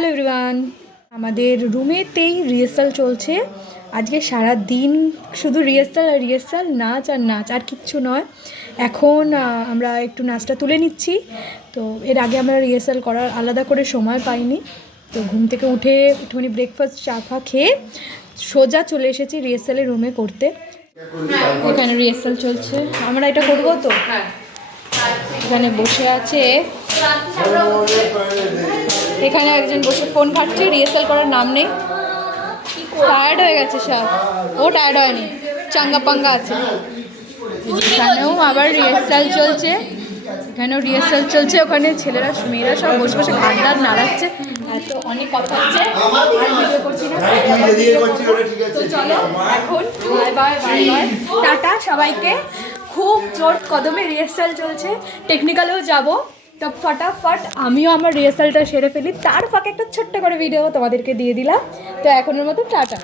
Hello everyone, আমাদের রুমেতেই rehearsal চলছে। আজকে সারা দিন শুধু রিহার্সাল আর রিহার্সাল, নাচ আর নাচ, আর কিচ্ছু নয়। এখন আমরা একটু নাচটা তুলে নিচ্ছি। তো এর আগে আমরা রিহার্সাল করার আলাদা করে সময় পাইনি। তো ঘুম থেকে উঠে একটুখানি ব্রেকফাস্ট চা ফা খেয়ে সোজা চলে এসেছি রিহার্সালের রুমে করতে। এখানে রিহার্সাল চলছে, আমরা এটা করবো তো। এখানে বসে আছে, এখানে একজন বসে ফোন ঘাটছে, রিহার্সাল করার নাম নেই, টায়ার্ড হয়ে গেছে সব। ও টায়ার্ড হয়নি, চাঙ্গা পাঙ্গা আছে। এখানেও আবার রিহার্সাল চলছে, এখানেও রিহার্সাল চলছে। ওখানে ছেলেরা মেয়েরা সব বসে বসে ঘাট ঘাট নাড়াচ্ছে। আর তো অনেক কথা হচ্ছে, আর ভিডিও করছি না। তো চলো এখন bye bye bye bye, tata সবাইকে। খুব জোর কদমে রিহার্সাল চলছে, টেকনিক্যালেও যাবো। তো ফটাফট আমিও আমার রিহার্সালটা সেরে ফেলি, তার ফাঁকে একটা ছোট্ট করে ভিডিও তোমাদেরকে দিয়ে দিলাম। তো এখনের মতো টাটা।